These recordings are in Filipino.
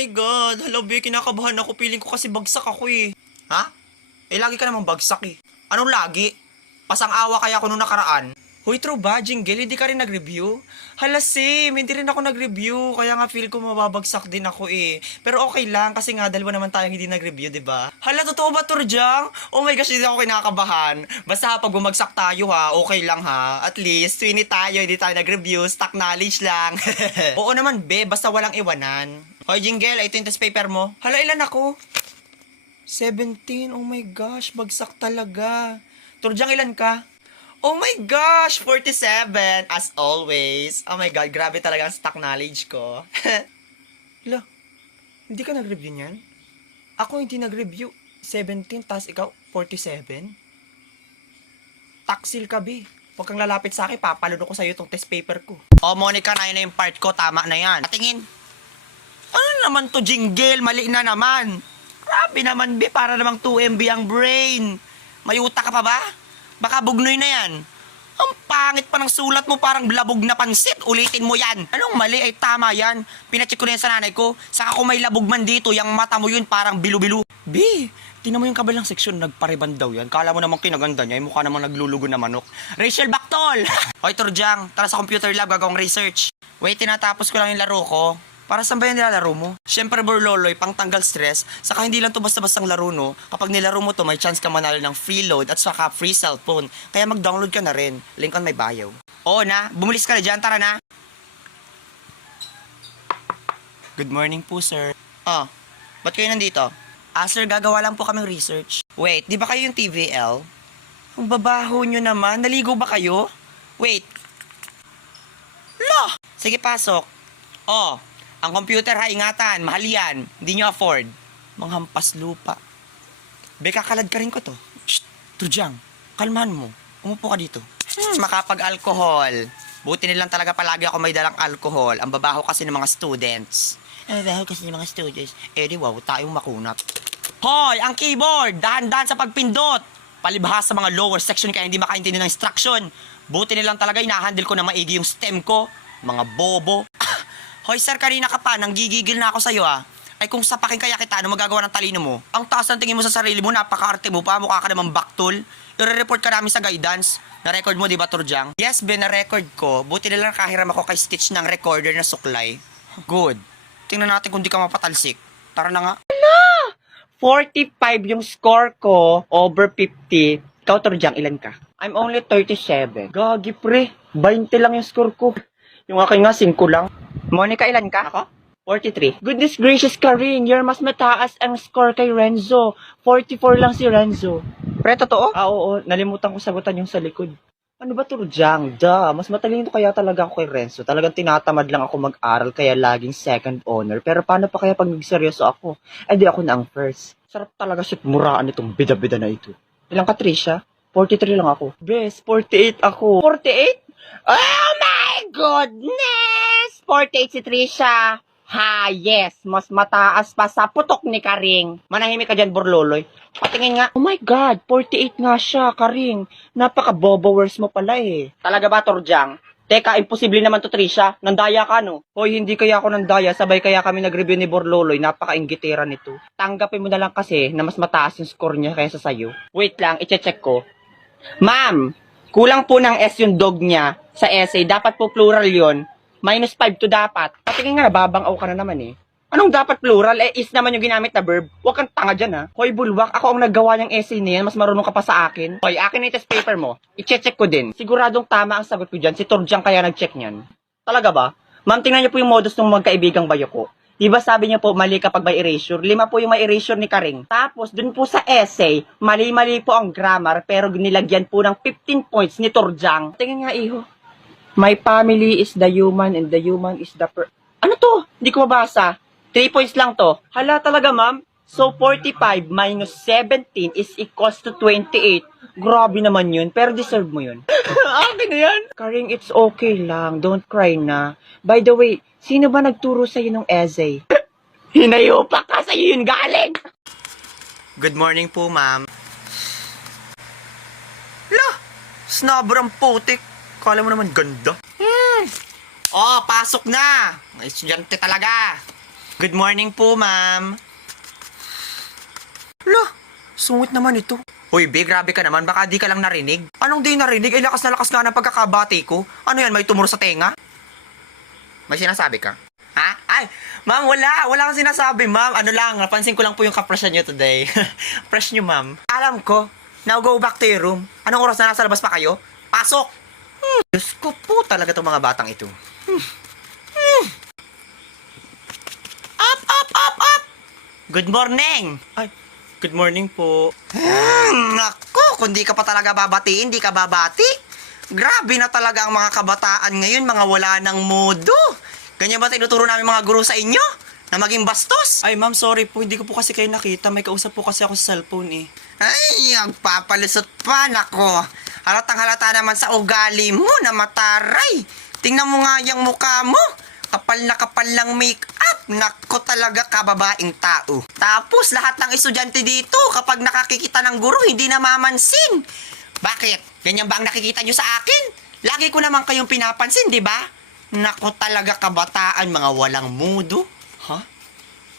my God. Hello, be. Kinakabahan ako. Feeling ko kasi bagsak ako eh. Ha? Eh, lagi ka namang bagsak eh. Anong lagi? Pasang-awa kaya ako nung nakaraan. Hoy, true ba, Jingle? Hindi ka rin nag-review? Hala, same. Hindi rin ako nag-review. Kaya nga feel ko mababagsak din ako eh. Pero okay lang kasi nga dalawa naman tayong hindi nag-review, di ba? Hala, totoo ba, Turjang? Oh my gosh, hindi ako kinakabahan. Basta pag bumagsak tayo ha, okay lang ha. At least, 20 tayo, hindi tayo nag-review. Stock knowledge lang. Oo naman, be. Basta walang iwanan. Hoy, Jingle, ito yung test paper mo. Hala, ilan ako? 17. Oh my gosh, bagsak talaga. Turjang, ilan ka? Oh my gosh, 47 as always. Oh my God, grabe talaga ang stock knowledge ko. Hala, hindi ka nag-review niyan? Ako hindi nag-review. 17, tas ikaw 47? Taksil ka, be. Huwag kang lalapit sa akin, papalunok ko sa'yo itong test paper ko. Oh, Monica, na yun na yung part ko. Tama na yan. Patingin. Ano naman to, Jingle? Mali na naman. Grabe naman, be. Para namang 2 MB ang brain. Mayuta ka pa ba? Baka bugnoy na yan. Ang pangit pa ng sulat mo, parang labog na pansit. Ulitin mo yan. Anong mali? Ay tama yan. Pinacheck ko na yan sa nanay ko. Saka kung may labog man dito, yung mata mo yun parang bilu-bilu. B, tingnan mo yung kabilang seksyon, nagpariban daw yan. Kala mo namang kinaganda niya, yung mukha namang naglulugo na manok. Rachel Bactol! Hoy, Turjang, tara sa computer lab, gagawang research. Wait, tinatapos ko lang yung laro ko. Para saan ba yan nilalaro mo? Siyempre, Borloloy, pang tanggal stress. Saka hindi lang to basta-bastang laro, no? Kapag nilaro mo to, may chance ka manalo ng free load at saka free cellphone. Kaya mag-download ka na rin. Link on my bio. Oo na, bumilis ka na dyan, tara na. Good morning po, sir. Oh, ba't kayo nandito? Ah, sir, gagawa lang po kaming research. Wait, di ba kayo yung TVL? Ang babaho nyo naman. Naligo ba kayo? Wait. Lah! Sige, pasok. Oh, ang computer ha, ingatan, mahal yan. Hindi nyo afford. Manghampas lupa. Beka, kalad ka rin ko to. Shh, Turjang, kalmahan mo. Umupo ka dito. Makapag-alcohol. Buti nilang talaga palagi ako may dalang alcohol. Ang babaho kasi ng mga students. Ang babaho kasi ng mga students. Eh di wow, tayong makunat. Hoy, ang keyboard! Dahan-dahan sa pagpindot! Palibhas sa mga lower section kaya hindi makaintindi ng instruction. Buti nilang talaga inahandle ko na maigi yung stem ko. Mga bobo. Hoy sir, kanina ka pa, nanggigigil na ako sa'yo ah. Ay kung sapakin kaya kita, ano magagawa ng talino mo? Ang taas ng tingin mo sa sarili mo, napaka-arte mo pa, mukha ka naman baktol. I-report ka namin sa guidance. Na-record mo, di ba, Turjang? Yes, Ben, na-record ko. Buti na lang nakahiram ako kay Stitch ng recorder na suklay. Good. Tingnan natin kung di ka mapatalsik. Tara na nga. 45 yung score ko over 50. Ikaw, Turjang, ilan ka? I'm only 37. Gagi, pre. 20 lang yung score ko. Yung akin nga, 5 lang. Monica, ilan ka? Ako? 43. Goodness gracious, Karing, you're mas mataas ang score kay Renzo. 44 lang si Renzo. Pre, totoo? Ah, oo. Nalimutan ko sagutan yung sa likod. Ano ba, Turjang? Mas matalino kaya talaga ako kay Renzo. Talagang tinatamad lang ako mag-aral kaya laging second honor. Pero paano pa kaya pag nagseryoso ako? Eh di ako na ang first. Sarap talaga muraan itong bida-bida na ito. Ilang ka, Trisha? 43 lang ako. Bes, 48 ako. 48? Oh my goodness! 48 si Trisha. Ha, yes. Mas mataas pa sa putok ni Karing. Manahimik ka dyan, Borloloy. Patingin nga. Oh my God, 48 nga siya, Karing. Napaka-bobo-worse mo pala eh. Talaga ba, Turjang? Teka, imposible naman to, Trisha. Nandaya ka, no? Hoy, hindi kaya ako nandaya. Sabay kaya kami nag-review ni Borloloy. Napaka-inggitera nito. Tanggapin mo na lang kasi na mas mataas yung score niya kaysa sa'yo. Wait lang, iche-check ko. Ma'am, kulang po ng S yung dog niya sa essay. Dapat po plural yon. Minus 5 to dapat. Patingin nga, babang-aw ka na naman eh. Anong dapat plural? Eh, is naman yung ginamit na verb. Huwag kang tanga dyan ha. Hoy, bulwak, ako ang naggawa ng essay na yan. Mas marunong ka pa sa akin. Hoy, akin na yung test paper mo. I-check ko din. Siguradong tama ang sagot ko dyan. Si Turjang kaya nag-check niyan. Talaga ba? Ma'am, tingnan niyo po yung modus ng magkaibigang bayo ko. Diba sabi niyo po, mali kapag may erasure? 5 po yung may erasure ni Karing. Tapos, dun po sa essay, mali-mali po ang grammar, pero nilagyan po ng 15 points ni Turjang. Tingin nga, iho. My family is the human and the human is the Ano to? Hindi ko mabasa. 3 points lang to. Hala talaga, ma'am. So, 45 minus 17 is equals to 28. Grabe naman yun, pero deserve mo yun. Akin na yan. Karing, it's okay lang. Don't cry na. By the way, sino ba nagturo sa'yo ng essay? Hinayopak ka sa'yo yun galing. Good morning po, ma'am. Lah, sobrang putik. Kala mo naman ganda. Oh, pasok na. Mga estudyante talaga. Good morning po, ma'am. Lo, sungit naman ito. Hoy, Be, grabe ka naman. Baka di ka lang narinig. Anong di narinig? Ay, lakas na lakas nga ng pagkakabati ko. Ano yan, may tumuro sa tenga? May sinasabi ka? Ha? Ay, ma'am, wala. Wala kang sinasabi, ma'am. Ano lang, napansin ko lang po yung kapresya nyo today. Fresh nyo, ma'am. Alam ko. Now go back to your room. Anong oras na nasa labas pa kayo? Pasok! Diyos ko po talaga itong mga batang ito. Up, up, up, up! Good morning! Ay, good morning po. Naku, kung di ka pa talaga babatiin, di ka babati. Grabe na talaga ang mga kabataan ngayon, mga wala ng modo. Ganyan ba tinuturo namin mga guro sa inyo? Na maging bastos? Ay, ma'am, sorry po. Hindi ko po kasi kayo nakita. May kausap po kasi ako sa cellphone eh. Ay, ang papalusot pa, nako. Halatang halata naman sa ugali mo na mataray. Tingnan mo nga yung mukha mo. Kapal na kapal lang make-up. Nako talaga kababaing tao. Tapos lahat ng estudyante dito kapag nakakikita ng guro hindi namamansin. Bakit? Ganyan ba ang nakikita nyo sa akin? Lagi ko naman kayong pinapansin, di ba? Nako talaga kabataan, mga walang mudo. Ha?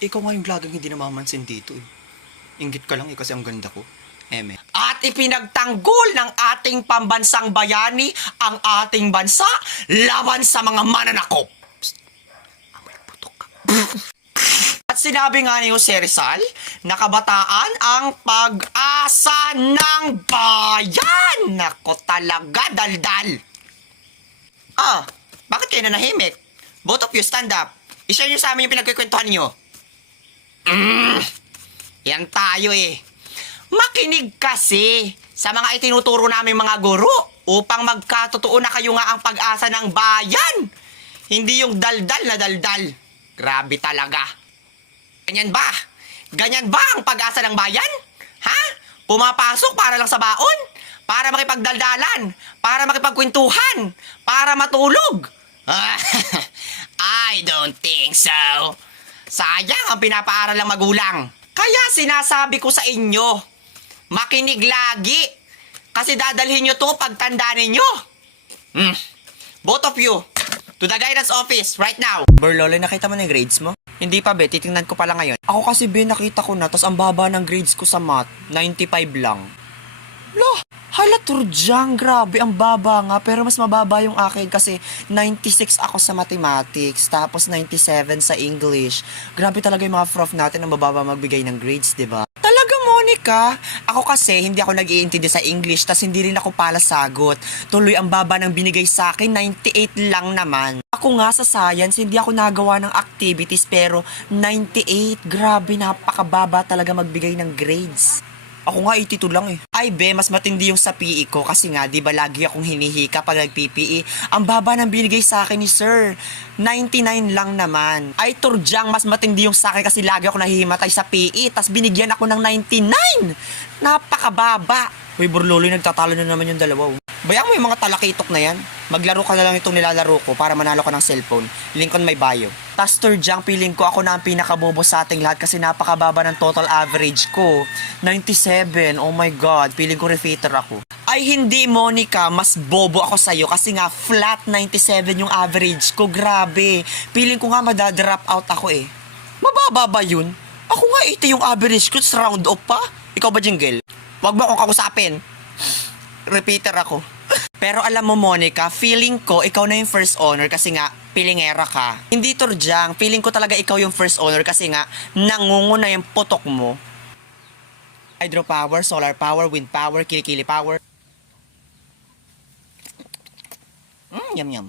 Ikaw nga yung lagang hindi namamansin dito eh. Inggit ka lang eh kasi ang ganda ko. Eme. At ipinagtanggol ng ating pambansang bayani ang ating bansa laban sa mga mananakop. At sinabi nga ni Jose Rizal na kabataan ang pag-asa ng bayan. Nako talaga, daldal. Bakit kayo nanahimik? Both of you, stand up. I-share nyo sa amin yung pinagkikwentuhan nyo. Yan tayo eh. Makinig kasi sa mga itinuturo namin mga guro upang magkatotoo na kayo nga ang pag-asa ng bayan. Hindi yung daldal na daldal. Grabe talaga. Ganyan ba? Ganyan ba ang pag-asa ng bayan? Ha? Pumapasok para lang sa baon? Para makipagdaldalan? Para makipagkwentuhan? Para matulog? I don't think so. Sayang ang pinapaaral ng magulang. Kaya sinasabi ko sa inyo, makinig lagi. Kasi dadalhin nyo to pagtanda ninyo. Both of you, to the guidance office right now. Berlole, nakita mo na yung grades mo? Hindi pa, be. Titingnan ko pala ngayon. Ako kasi, be, nakita ko na. Tapos ang baba ng grades ko sa math, 95 lang. Lo, hala, Turjang. Grabe, ang baba nga. Pero mas mababa yung akin kasi 96 ako sa mathematics. Tapos 97 sa English. Grabe talaga yung mga prof natin ang mababa magbigay ng grades, diba? Talaga, Monica? Ako kasi, hindi ako nag-iintindi sa English, tas hindi rin ako pala sagot. Tuloy ang baba ng binigay sa akin, 98 lang naman. Ako nga sa science, hindi ako nagawa ng activities, pero 98, grabe, napakababa talaga magbigay ng grades. Ako nga 82 lang eh. Ay be, mas matindi yung sa PE ko kasi nga, di ba lagi akong hinihika pag nag-PPE. Ang baba ng binigay sa akin ni sir, 99 lang naman. Ay Turjang, mas matindi yung sa akin kasi lagi ako nahihimatay sa PE, tas binigyan ako ng 99. Napakababa. Uy, Burloloy, nagtatalo na naman yung dalawa. Bayang mo yung mga talakitok na yan. Maglaro ka na lang itong nilalaro ko para manalo ka ng cellphone. Link on my bio. Tas Turjang, feeling ko ako na ang pinakabobo sa ating lahat kasi napakababa ng total average ko. 97. Oh my God. Feeling ko refater ako. Ay hindi, Monica. Mas bobo ako sa'yo kasi nga flat 97 yung average ko. Grabe. Feeling ko nga madadrop out ako eh. Mababa ba yun? Ako nga 80 yung average ko. Sa round off pa. Ikaw ba, Jingle? Wag mo akong kausapin. Repeater ako. Pero alam mo, Monica, feeling ko ikaw na yung first honor kasi nga pilingera ka. Hindi, Turjang, feeling ko talaga ikaw yung first honor kasi nga nangunguna yung putok mo. Hydropower, solar power, wind power, kilikili power. Yum yum.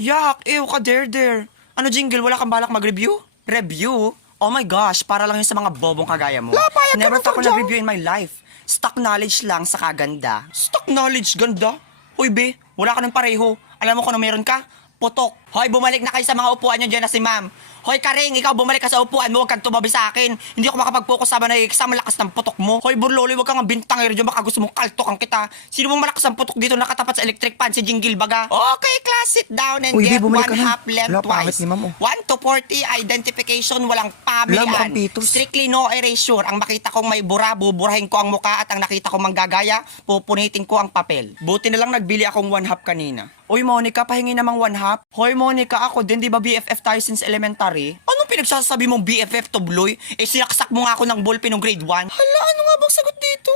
Yak, ew ka, der. Ano, Jingle, wala kang balak mag-review? Review? Oh my gosh, para lang yun sa mga bobong kagaya mo. Never pa ako nag-review in my life. Stock knowledge lang sa kaganda. Stock knowledge, ganda? Hoy, be, wala ka ng pareho. Alam mo kung ano meron ka? Putok. Hoy, bumalik na kayo sa mga upuan nyo dyan na si ma'am. Hoy, Karing, ikaw bumalik ka sa upuan mo. Huwag kang tumabi sa akin. Hindi ako makapag-focus sa exam. Malakas ng putok mo. Hoy, Burloli, huwag kang bintangero dyan. Baka gusto mong kaltokan kita. Sino mong malakas ang putok dito nakatapat sa electric fan? Si Jingle baga. Okay, class, sit down and get one half left twice. 1 to 40, identification, walang pamian. Strictly no erasure. Ang makita kong may bura, buburahin ko ang muka at ang nakita kong manggagaya, pupunitin ko ang papel. Buti na lang nagbili akong 1 half kanina. Uy, Monica, pahingi namang 1 half. Hoy, Monica, ako din, di ba BFF tayo since elementary? Yari? Anong pinagsasabi mong BFF to, Bloy? Eh, sinaksak mo nga ako ng ballpen ng grade 1. Hala, ano nga bang sagot dito?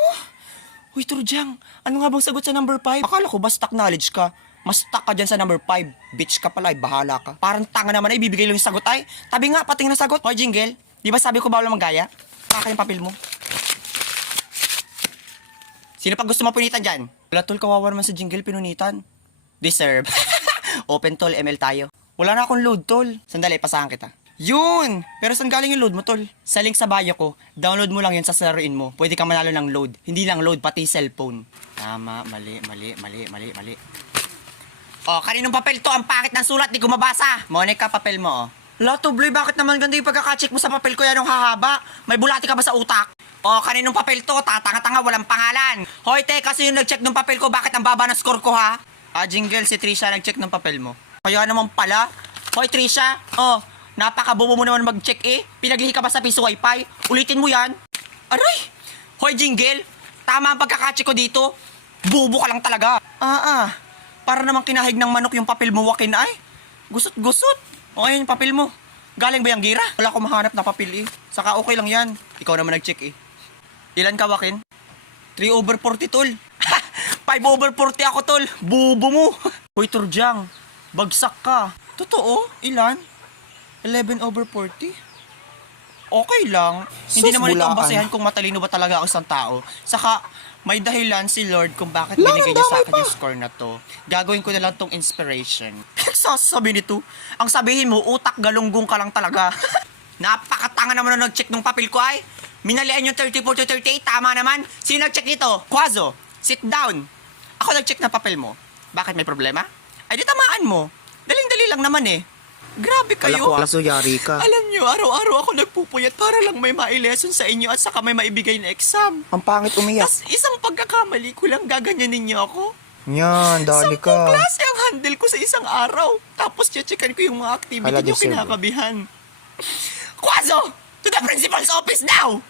Uy, Turjang, ano nga bang sagot sa number 5? Akala ko ba stock knowledge ka? Mas stuck ka dyan sa number 5. Bitch ka pala, bahala ka. Parang tanga naman ay bibigay lang yung sagot. Ay, tabi nga, pating na sagot. Hoy, Jingle, di ba sabi ko bawal magaya? Kaka yung papel mo. Sino pa gusto mapunitan dyan? Wala, tol, kawawa naman sa Jingle pinunitan. Deserve. Open, tol, ML tayo. Wala na akong load, tol. Sandali, pasahan kita. Yun! Pero saan galing yung load mo, tol? Sa link sa bio ko, download mo lang yun sa laruin mo. Pwede ka manalo ng load. Hindi lang load, pati cellphone. Tama, mali. Oh, kaninong papel to? Ang pangit ng sulat, di ko mabasa. Monica, papel mo, oh. Lato, Bloy, bakit naman ganda yung pagkakacheck mo sa papel ko yan ng hahaba? May bulati ka ba sa utak? Oh, kaninong papel to? Tatanga-tanga, walang pangalan. Hoy, te, kasi yung nag-check ng papel ko, bakit ang baba ng score ko, ha? Ah, Jingle, si Trisha nag-check ng papel mo. Kaya naman pala. Hoy, Trisha, oh, napakabobo mo naman mag-check eh. Pinaglihi ka ba sa piso wifi? Ulitin mo yan. Aray! Hoy, Jingle, tama ang pagkakacheck ko dito. Bobo ka lang talaga. Para naman kinahig ng manok yung papel mo, Wakin, ay. Gusot-gusot. O, ayun yung papel mo. Galing ba yung gira? Wala akong mahanap na papel eh. Saka okay lang yan. Ikaw naman nag-check eh. Ilan ka, Wakin? 3/40, tol. 5/40 ako, tol. Bobo mo. Hoy, Turjang, bagsak ka. Totoo? Ilan? 11/40? Okay lang. Hindi Sus, naman ito ang bulaan. basehan kung matalino ba talaga ako isang tao. Saka, may dahilan si Lord kung bakit binigay niya sa akin yung score na to. Gagawin ko na lang tong inspiration. Sasabi nito, ang sabihin mo, utak galunggong ka lang talaga. Napakatanga naman na nag-check ng papel ko ay. Minalian yung 34 to 38, tama naman. Sino nag-check nito? Quazo, sit down. Ako nag-check ng papel mo. Bakit may problema? Ay di tamaan mo. Daling-dali lang naman eh. Grabe kayo. Wala ko, yari ka. Alam nyo, araw-araw ako nagpupuyat para lang may ma-lesson sa inyo at saka may maibigay na exam. Ang pangit umiyak. Tas isang pagkakamali ko lang gaganyanin niyo ako. Yan, dali 10 ka. klase ang handle ko sa isang araw. Tapos checkan ko yung mga activity Hala, niyo deserve. kinakabihan. Quazo! To the principal's office now!